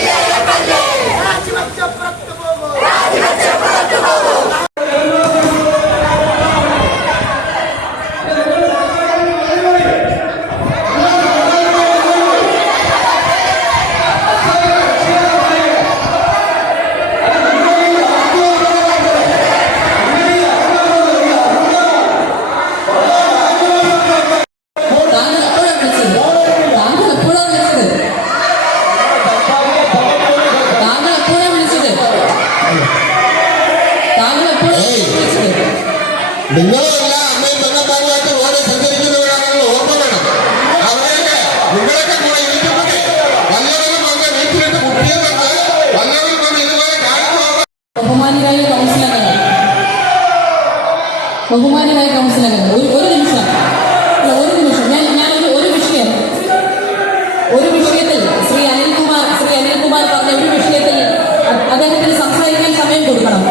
yeah. നിങ്ങളല്ല അമ്മയും പെണ്ണന്മാരുമായിട്ട് ഓരോ സഞ്ചരിക്കുന്നവരാണെന്ന് ഓർമ്മ വേണം. അവരെയൊക്കെ നിങ്ങളൊക്കെ കൂടെ ഇരിക്കുന്നത് വല്ലവരും വന്ന് വീട്ടിലിട്ട് കുട്ടിയെന്നൊക്കെ വല്ലവരും വന്ന് ഇതുപോലെ കാണിച്ചു ബഹുമാനിയായ കൗൺസിലംഗങ്ങൾ ബഹുമാനിയായ ഒരു ഒരു നിമിഷം. ഒരു നിമിഷം. ഞാൻ ഞാനൊരു ഒരു വിഷയം. ഒരു വിഷയത്തിൽ ശ്രീ അനിൽകുമാർ ശ്രീ അനിൽകുമാർ പറഞ്ഞ ഒരു വിഷയത്തിൽ അദ്ദേഹത്തിന് സംസാരിക്കാൻ സമയം കൊടുക്കണം.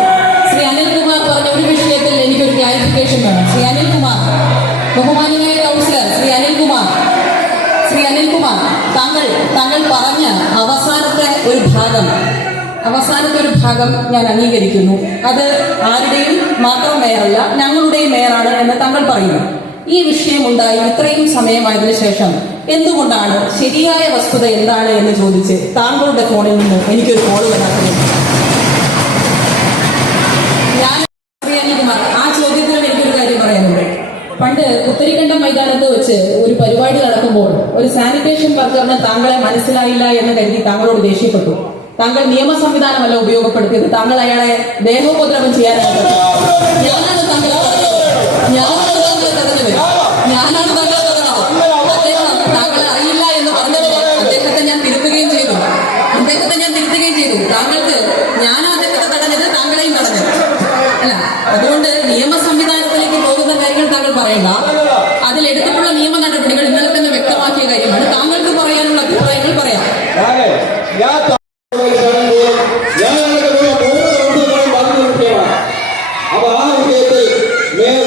ബഹുമാനിയായ കൗൺസിലർ ശ്രീ അനിൽകുമാർ. ശ്രീ അനിൽകുമാർ താങ്കൾ താങ്കൾ പറഞ്ഞ അവസാനത്തെ ഒരു ഭാഗം. അവസാനത്തെ ഒരു ഭാഗം ഞാൻ അംഗീകരിക്കുന്നു. അത് ആരുടെയും മാത്രം മേയറല്ല ഞങ്ങളുടെയും മേയറാണ് എന്ന് താങ്കൾ പറയുന്നു. ഈ വിഷയം ഉണ്ടായി ഇത്രയും സമയമായതിനു ശേഷം എന്തുകൊണ്ടാണ് ശരിയായ വസ്തുത എന്താണ് എന്ന് ചോദിച്ച് താങ്കളുടെ ഫോണിൽ നിന്ന് എനിക്കൊരു കോൾ വരാത്തത് ഞാൻ ശ്രീ അനിൽകുമാർ ആ ചോദ്യത്തിന് എനിക്കൊരു കാര്യം പറയാനുണ്ട് പണ്ട് പുത്തരിക്കണ്ടം മൈതാനത്ത് വെച്ച് ഒരു പരിപാടി നടക്കുമ്പോൾ ഒരു സാനിറ്റേഷൻ വർക്കറിന് താങ്കളെ മനസ്സിലായില്ല എന്ന് കരുതി താങ്കളോട് ദേഷ്യപ്പെട്ടു. താങ്കൾ നിയമ സംവിധാനമല്ല ഉപയോഗപ്പെടുത്തിയത്. താങ്കൾ അയാളെ ദേഹോപദ്രവം ചെയ്യാനാണ് ഞാനാണ് ഞാനാണ് ഞാനാണ് എന്ന് ഞാൻ തിരുത്തുകയും ഞാൻ തിരുത്തുകയും താങ്കൾക്ക് ഞാനാണ് അദ്ദേഹത്തെ തടഞ്ഞത് താങ്കളെയും തടഞ്ഞത്. അല്ല അതുകൊണ്ട് കാര്യങ്ങൾ താങ്കൾ പറയണ്ട അതിൽ എടുത്തിട്ടുള്ള നിയമ നടപടികൾ ഇന്നലെ തന്നെ വ്യക്തമാക്കിയ കാര്യമാണ് താങ്കൾക്ക് പറയാനുള്ള അഭിപ്രായങ്ങൾ പറയാം ഞാനേ ഞാൻ ഞാൻ മൂന്ന് ദിവസങ്ങളും പറഞ്ഞു വിഷയമാണ് അപ്പൊ ആ വിഷയത്തിൽ മേയർ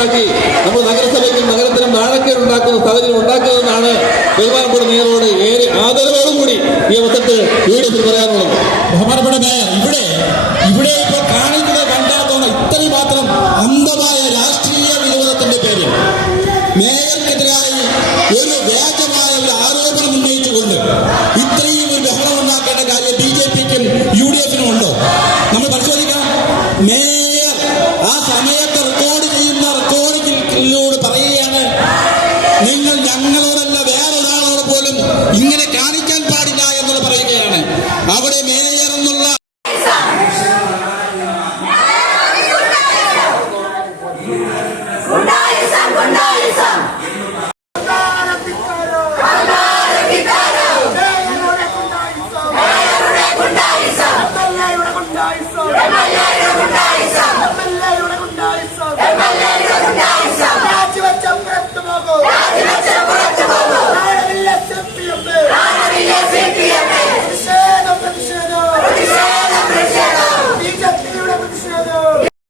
ഉണ്ടാക്കി നമ്മൾ നഗരസഭയ്ക്കും നഗരത്തിനും നാണക്കേട് ഉണ്ടാക്കുന്ന സാഹചര്യം ഉണ്ടാക്കുന്നതെന്നാണ് ബഹുമാനപ്പെട്ട മേയറോട് ഏറെ ആദരവോടുകൂടി ഈ അവസരത്തിൽ യൂണിഫിൽ പറയാനുള്ളത് ബഹുമാനപ്പെട്ട മേയർ ഇവിടെ ഇവിടെ ഇപ്പൊ കാണിക്കുന്നത് Cynthia, Cynthia.